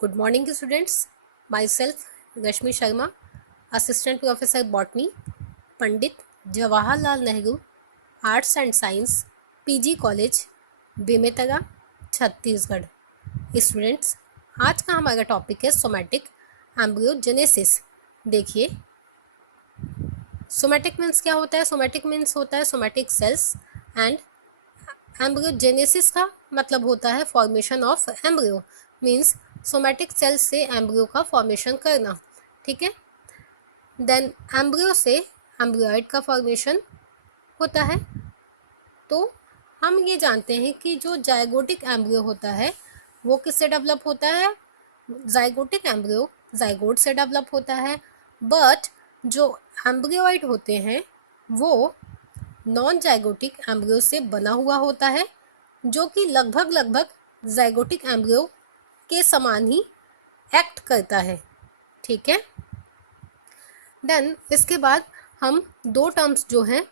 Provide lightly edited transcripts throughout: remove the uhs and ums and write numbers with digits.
Good morning, students. Myself, Rashmi Sharma, Assistant Professor Botany, Pandit Jawaharlal Nehru Arts and Science, PG College, Bemetara, Chhattisgarh. Students, आज का हमारा topic है somatic embryogenesis. देखिए, somatic means क्या होता है? सोमैटिक मीन्स होता है सोमैटिक सेल्स एंड एम्ब्रियोजेनेसिस का मतलब होता है formation of embryo. Means somatic cells से एम्ब्रियो का फॉर्मेशन करना। ठीक है। देन एम्ब्रियो से एम्ब्रियोइड का फॉर्मेशन होता है। तो हम ये जानते हैं कि जो जाइगोटिक एम्ब्रियो होता है वो किससे डेवलप होता है? जाइगोटिक एम्ब्रियो जाइगोट से डेवलप होता है। बट जो एम्ब्रियोइड होते हैं वो नॉन जाइगोटिक एम्ब्रियो से बना हुआ होता है, जो कि लगभग जाइगोटिक एम्ब्रियो के समान ही एक्ट करता है। ठीक है। देन इसके बाद हम दो टर्म्स जो हैं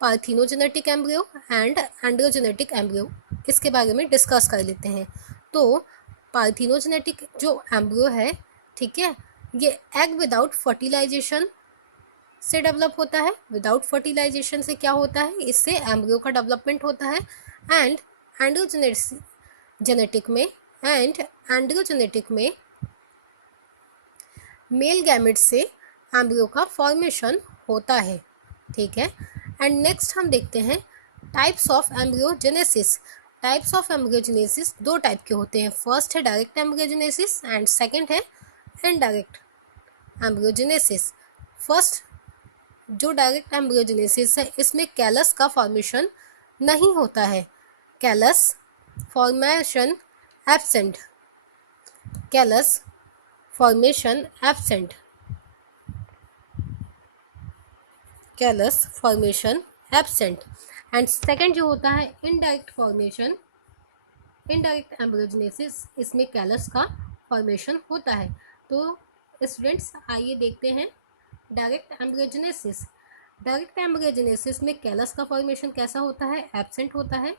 parthenogenetic embryo and androgenetic embryo, इसके बारे में डिस्कस कर लेते हैं। तो पार्थिनोजेनेटिक जो एम्ब्रियो है, ठीक है, ये एग विदाउट फर्टिलाइजेशन से डेवलप होता है। विदाउट फर्टिलाइजेशन से क्या होता है? इससे एम्ब्रियो का डेवलपमेंट होता है। एंड एंड्रोजेनेटिक में एंड एंड्रोजेनेटिक में मेल गैमेट से एम्ब्रियो का फॉर्मेशन होता है। ठीक है। एंड नेक्स्ट हम देखते हैं types of embryogenesis. Types of embryogenesis दो टाइप के होते हैं। फर्स्ट है डायरेक्ट एम्ब्रियोजेनेसिस एंड सेकंड है इनडायरेक्ट एम्ब्रियोजेनेसिस। फर्स्ट जो डायरेक्ट एम्ब्रियोजेनेसिस है, इसमें कैलस का फॉर्मेशन नहीं होता है। Callus formation absent. Callus formation absent. Callus formation absent. And second जो होता है इनडायरेक्ट फॉर्मेशन, इनडायरेक्ट एम्ब्रियोजेनेसिस, इसमें कैलस का फॉर्मेशन होता है। तो स्टूडेंट्स आइए देखते हैं डायरेक्ट एम्ब्रियोजेनेसिस। डायरेक्ट एम्ब्रियोजेनेसिस में कैलस का फॉर्मेशन कैसा होता है? एब्सेंट होता है।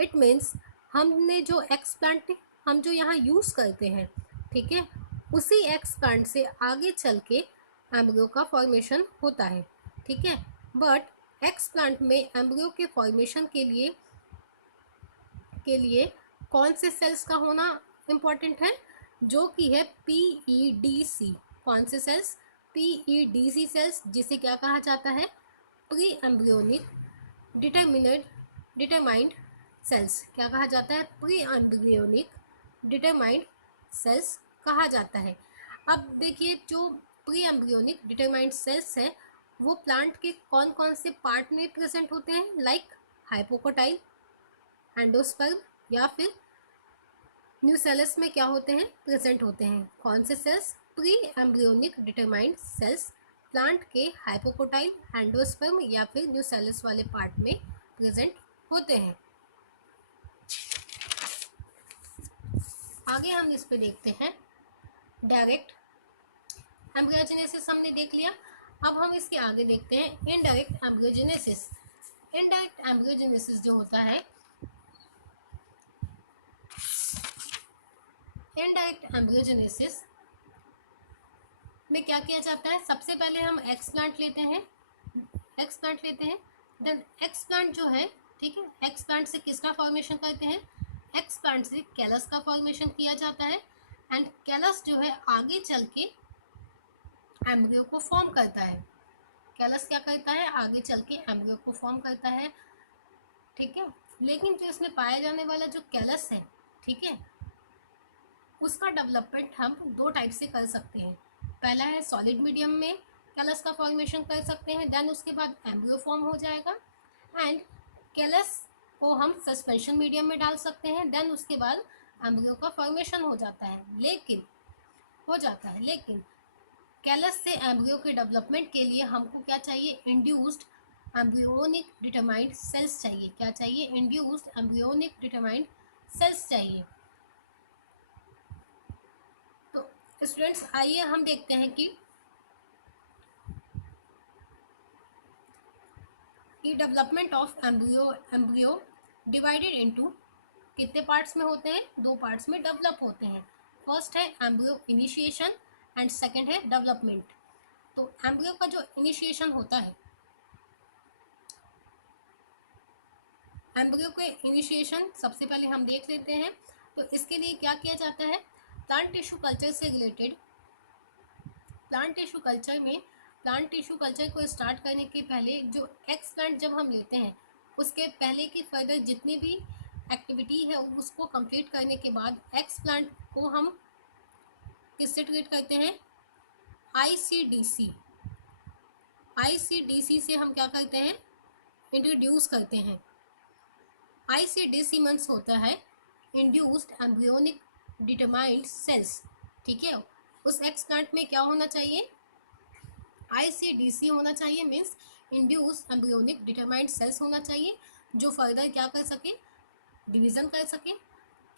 इट मीन्स हमने जो एक्सप्लांट हम जो यहाँ यूज़ करते हैं, ठीक है, उसी एक्सप्लांट से आगे चल के एम्ब्रियो का फॉर्मेशन होता है। ठीक है। बट एक्सप्लांट में एम्ब्रियो के फॉर्मेशन के लिए कौन से सेल्स का होना इम्पॉर्टेंट है? जो कि है PEDC। कौन से सेल्स? PEDC सेल्स, जिसे क्या कहा जाता है? Pre embryonic determined cells. क्या कहा जाता है? प्री एम्ब्रियोनिक डिटरमाइंड सेल्स कहा जाता है। अब देखिए, जो प्री एम्ब्रियोनिक डिटरमाइंड सेल्स है वो प्लांट के कौन कौन से पार्ट में प्रेजेंट होते हैं? लाइक हाइपोकोटाइल, एंडोस्पर्म या फिर न्यूसेलस में क्या होते हैं? प्रेजेंट होते हैं। कौन से cells? Pre embryonic determined cells plant के हाइपोकोटाइल, एंडोस्पर्म या फिर न्यूसेलस वाले पार्ट में प्रेजेंट होते हैं। आगे हम इस पे देखते हैं डायरेक्ट एम्ब्रियोजेनेसिस हमने देख लिया। अब हम इसके आगे देखते हैं इनडायरेक्ट एम्ब्रियोजेनेसिस। इनडायरेक्ट एम्ब्रियोजेनेसिस जो होता है, इनडायरेक्ट एम्ब्रियोजेनेसिस में क्या किया जाता है? सबसे पहले हम एक्सप्लांट लेते हैं। देन एक्सप्लांट जो है, ठीक है, एक्सप्लांट से किसका फॉर्मेशन करते हैं? एक्सप्लांट से कैलस का फॉर्मेशन किया जाता है। एंड कैलस जो है आगे चल के एम्ब्रियो को फॉर्म करता है। कैलस क्या करता है? आगे चल के एम्ब्रियो को फॉर्म करता है। ठीक है। लेकिन जो इसमें पाया जाने वाला जो कैलस है, ठीक है, उसका डेवलपमेंट हम दो टाइप से कर सकते हैं। पहला है सॉलिड मीडियम में कैलस का फॉर्मेशन कर सकते हैं। देन उसके बाद एम्ब्रियो फॉर्म हो जाएगा। एंड कैलस को हम सस्पेंशन मीडियम में डाल सकते हैं। देन उसके बाद एम्ब्रियो का फॉर्मेशन हो जाता है। लेकिन कैलस से एम्ब्रियो के डेवलपमेंट के लिए हमको क्या चाहिए? इंड्यूस्ड एम्ब्रियोनिक डिटरमाइंड सेल्स चाहिए। क्या चाहिए? इंड्यूस्ड एम्ब्रियोनिक डिटरमाइंड सेल्स चाहिए। तो स्टूडेंट्स आइए हम देखते हैं कि development of embryo divided into कितने पार्ट्स में होते हैं? 2 पार्ट्स में डेवलप होते हैं। फर्स्ट है एम्ब्रियो इनिशिएशन एंड सेकंड है डेवलपमेंट। तो एम्ब्रियो का जो इनिशिएशन होता है, एम्ब्रियो के इनिशिएशन सबसे पहले हम देख लेते हैं। तो इसके लिए क्या किया जाता है? प्लांट टिश्यू कल्चर से रिलेटेड, प्लांट टिश्यू कल्चर में प्लांट टिश्यू कल्चर को स्टार्ट करने के पहले जो एक्स प्लांट जब हम लेते हैं, उसके पहले की फर्दर जितनी भी एक्टिविटी है उसको कंप्लीट करने के बाद एक्स प्लांट को हम किससे ट्रीट करते हैं? आईसीडीसी। आईसीडीसी से हम क्या करते हैं? इंट्रोड्यूस करते हैं। आईसीडीसी मीन्स होता है इंड्यूस्ड एम्ब्रियोनिक डिटरमाइंड सेल्स। ठीक है, उस एक्स प्लांट में क्या होना चाहिए? आईसीडीसी होना चाहिए, means induced embryonic determined cells होना चाहिए, जो फर्दर क्या कर सके? डिवीजन कर सके।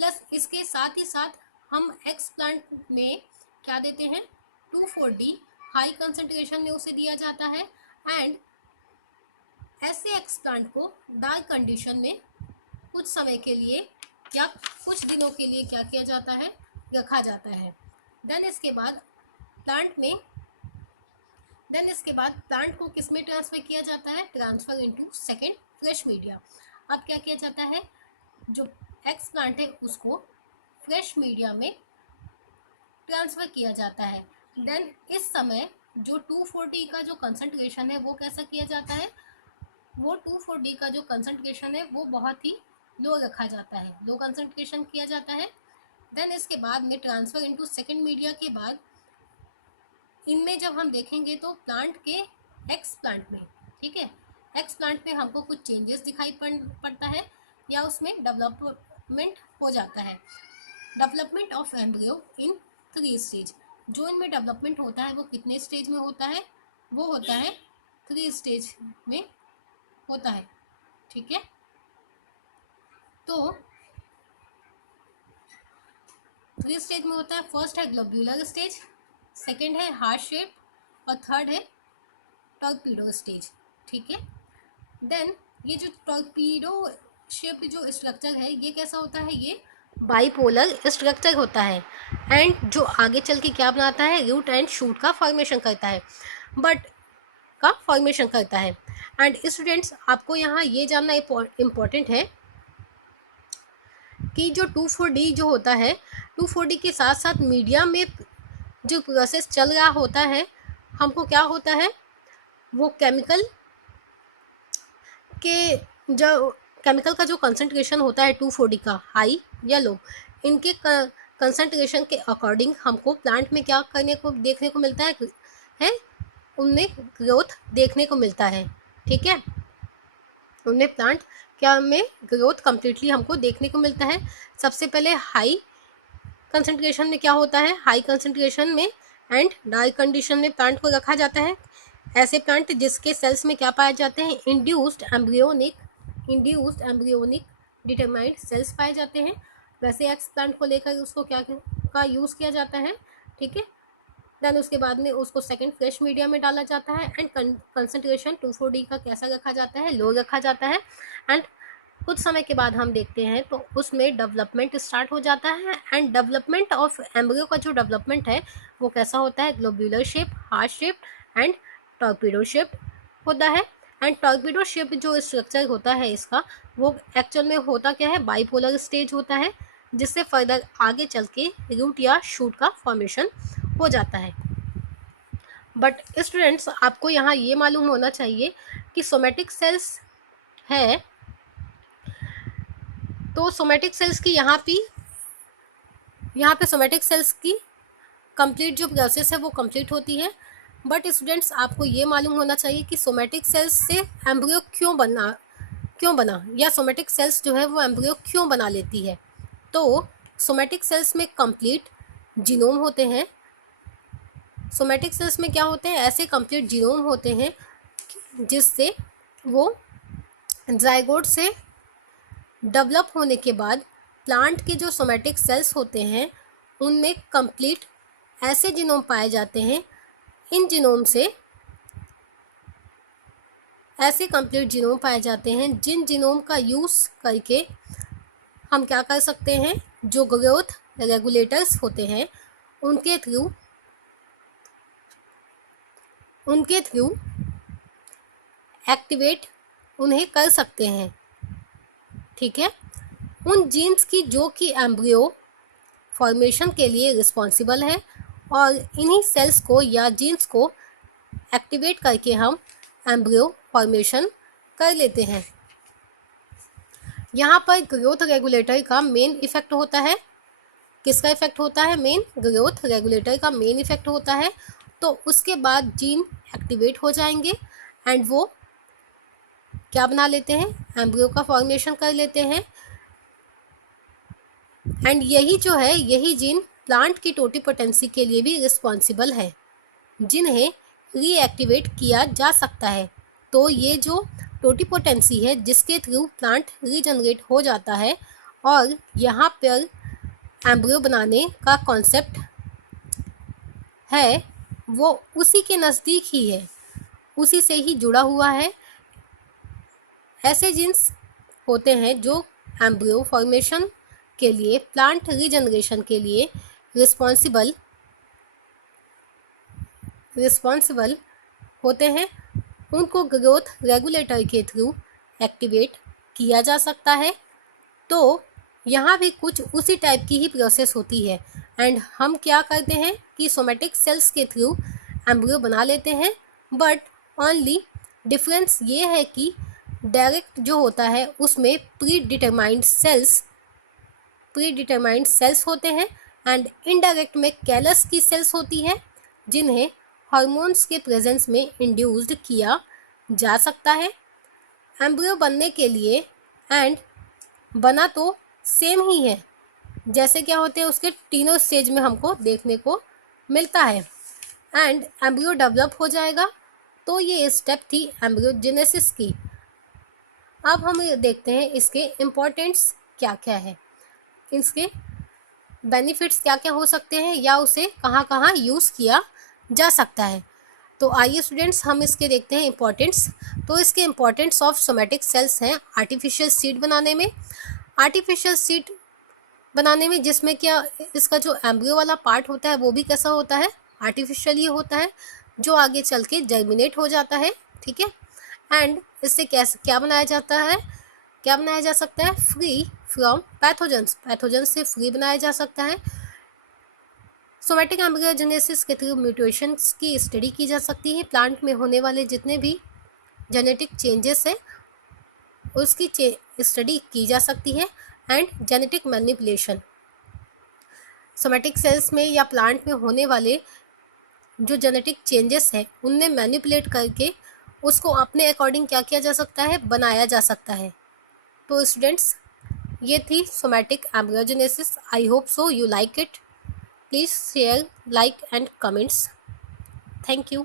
प्लस इसके साथ ही साथ हम एक्स प्लांट में क्या देते हैं? 2,4-D हाई कंसंट्रेशन में उसे दिया जाता है। एंड ऐसे एक्स प्लांट को डार्क कंडीशन में कुछ समय के लिए या कुछ दिनों के लिए क्या किया जाता है? रखा जाता है। देन इसके बाद प्लांट को किस में ट्रांसफर किया जाता है? Transfer into second fresh media. अब क्या किया जाता है? जो एक्स प्लांट है उसको फ्रेश मीडिया में ट्रांसफर किया जाता है। देन इस समय जो 2,4-D का जो कंसंट्रेशन है वो कैसा किया जाता है? वो 2,4-D का जो कंसंट्रेशन है वो बहुत ही लो रखा जाता है, लो कंसंट्रेशन किया जाता है। देन इसके बाद में ट्रांसफर इनटू सेकेंड मीडिया के बाद इनमें जब हम देखेंगे तो प्लांट के एक्स प्लांट में, ठीक है, एक्स प्लांट में हमको कुछ चेंजेस दिखाई पड़ता है या उसमें डेवलपमेंट हो जाता है। Development of embryo in 3 stage. जो इनमें डेवलपमेंट होता है वो कितने स्टेज में होता है? वो होता है 3 स्टेज में होता है। ठीक है, तो 3 स्टेज में होता है। फर्स्ट है ग्लोब्यूलर स्टेज, सेकेंड है हार्ट शेप और थर्ड है टॉर्पीडो स्टेज। ठीक है, देन ये जो टॉर्पीडो शेप जो स्ट्रक्चर है ये कैसा होता है? ये बाइपोलर स्ट्रक्चर होता है एंड जो आगे चल के क्या बनाता है? रूट एंड शूट का फॉर्मेशन करता है, बट का फॉर्मेशन करता है। एंड स्टूडेंट्स, आपको यहाँ ये जानना इम्पोर्टेंट है कि जो 2,4-D जो होता है, 2,4-D के साथ साथ मीडिया में जो प्रोसेस चल रहा होता है, हमको क्या होता है? वो केमिकल का जो कंसंट्रेशन होता है 2,4-D का, हाई या लो, इनके कंसंट्रेशन के अकॉर्डिंग हमको प्लांट में क्या देखने को मिलता है उनमें ग्रोथ देखने को मिलता है। ठीक है, उनमें प्लांट क्या में ग्रोथ कम्प्लीटली हमको देखने को मिलता है। सबसे पहले हाई कंसंट्रेशन में क्या होता है? हाई कंसंट्रेशन में एंड डार्क कंडीशन में प्लांट को रखा जाता है। ऐसे प्लांट जिसके सेल्स में क्या पाए जाते हैं? इंड्यूस्ड एम्ब्रियोनिक डिटरमाइंड सेल्स पाए जाते हैं। वैसे एक्स प्लांट को लेकर उसको क्या का यूज़ किया जाता है। ठीक है, देन उसके बाद में उसको सेकंड फ्रेश मीडिया में डाला जाता है एंड कंसंट्रेशन 2,4-D का कैसा रखा जाता है? लो रखा जाता है। एंड कुछ समय के बाद हम देखते हैं तो उसमें डेवलपमेंट स्टार्ट हो जाता है। एंड डेवलपमेंट ऑफ एम्ब्रियो का जो डेवलपमेंट है वो कैसा होता है? Globular shape, heart shape and torpedo shape होता है। एंड टॉर्पीडो शेप जो स्ट्रक्चर होता है इसका, वो एक्चुअल में होता क्या है? बाइपोलर स्टेज होता है, जिससे फर्दर आगे चल के रूट या शूट का फॉर्मेशन हो जाता है। बट स्टूडेंट्स, आपको यहाँ ये मालूम होना चाहिए कि सोमेटिक सेल्स है, तो सोमेटिक सेल्स की यहाँ पे सोमेटिक सेल्स की कंप्लीट जो प्रोसेस है वो कंप्लीट होती है। बट स्टूडेंट्स, आपको ये मालूम होना चाहिए कि सोमेटिक सेल्स से एम्ब्रियो क्यों बना या सोमेटिक सेल्स जो है वो एम्ब्रियो क्यों बना लेती है। तो सोमेटिक सेल्स में कंप्लीट जीनोम होते हैं। सोमेटिक सेल्स में क्या होते हैं? ऐसे कंप्लीट जीनोम होते हैं जिससे वो जाइगोट से डेवलप होने के बाद प्लांट के जो सोमेटिक सेल्स होते हैं उनमें कंप्लीट ऐसे जीनोम पाए जाते हैं। इन जीनोम से ऐसे कंप्लीट जीनोम पाए जाते हैं जिन जीनोम का यूज़ करके हम क्या कर सकते हैं, जो ग्रोथ रेगुलेटर्स होते हैं उनके थ्रू एक्टिवेट उन्हें कर सकते हैं। ठीक है, उन जीन्स की जो कि एम्ब्रियो फॉर्मेशन के लिए रिस्पॉन्सिबल है, और इन्हीं सेल्स को या जीन्स को एक्टिवेट करके हम एम्ब्रियो फॉर्मेशन कर लेते हैं। यहाँ पर ग्रोथ रेगुलेटर का मेन इफेक्ट होता है। किसका इफेक्ट होता है? मेन ग्रोथ रेगुलेटर का मेन इफेक्ट होता है। तो उसके बाद जीन एक्टिवेट हो जाएंगे एंड वो क्या बना लेते हैं? एम्ब्रियो का फॉर्मेशन कर लेते हैं। एंड यही जो है, यही जीन प्लांट की टोटिपोटेंसी के लिए भी रिस्पॉन्सिबल है, जिन्हें रीएक्टिवेट किया जा सकता है। तो ये जो टोटिपोटेंसी है जिसके थ्रू प्लांट रीजनरेट हो जाता है, और यहाँ पर एम्ब्रियो बनाने का कॉन्सेप्ट है, वो उसी के नज़दीक ही है, उसी से ही जुड़ा हुआ है। ऐसे जीन्स होते हैं जो एम्ब्रियो फॉर्मेशन के लिए, प्लांट रीजनरेशन के लिए रिस्पॉन्सिबल होते हैं। उनको ग्रोथ रेगुलेटर के थ्रू एक्टिवेट किया जा सकता है। तो यहाँ भी कुछ उसी टाइप की ही प्रोसेस होती है। एंड हम क्या करते हैं कि सोमेटिक सेल्स के थ्रू एम्ब्रियो बना लेते हैं, बट ओनली डिफरेंस ये है कि डायरेक्ट जो होता है उसमें प्री डिटरमाइंड सेल्स होते हैं, एंड इनडायरेक्ट में कैलस की सेल्स होती है, जिन्हें हार्मोन्स के प्रेजेंस में इंड्यूस्ड किया जा सकता है एम्ब्रियो बनने के लिए। एंड बना तो सेम ही है, जैसे क्या होते हैं उसके तीनों स्टेज में हमको देखने को मिलता है। एंड एम्ब्रियो डेवलप हो जाएगा। तो ये स्टेप थी एम्ब्रियोजेनेसिस की। अब हम देखते हैं इसके इम्पोर्टेंट्स क्या क्या है, इसके बेनिफिट्स क्या क्या हो सकते हैं, या उसे कहाँ कहाँ यूज़ किया जा सकता है। तो आइए स्टूडेंट्स हम इसके देखते हैं इम्पोर्टेंट्स। तो इसके इम्पोर्टेंट्स ऑफ सोमेटिक सेल्स हैं आर्टिफिशियल सीड बनाने में, जिसमें क्या इसका जो एम्ब्रियो वाला पार्ट होता है वो भी कैसा होता है? आर्टिफिशियल ही होता है, जो आगे चल के जर्मिनेट हो जाता है। ठीक है, एंड इससे क्या बनाया जा सकता है? फ्री फ्रॉम पैथोजेंस से फ्री बनाया जा सकता है। सोमेटिक एम्ब्रियोजेनेसिस के थ्रू म्यूटेशंस की स्टडी की जा सकती है। प्लांट में होने वाले जितने भी जेनेटिक चेंजेस हैं उसकी स्टडी की जा सकती है। And genetic manipulation, somatic cells में या प्लांट में होने वाले जो जेनेटिक चेंजेस हैं उनमें मैनिपुलेट करके उसको अपने अकॉर्डिंग क्या किया जा सकता है? बनाया जा सकता है। तो स्टूडेंट्स, ये थी somatic embryogenesis. I hope so you like it. Please share, like and comments. Thank you.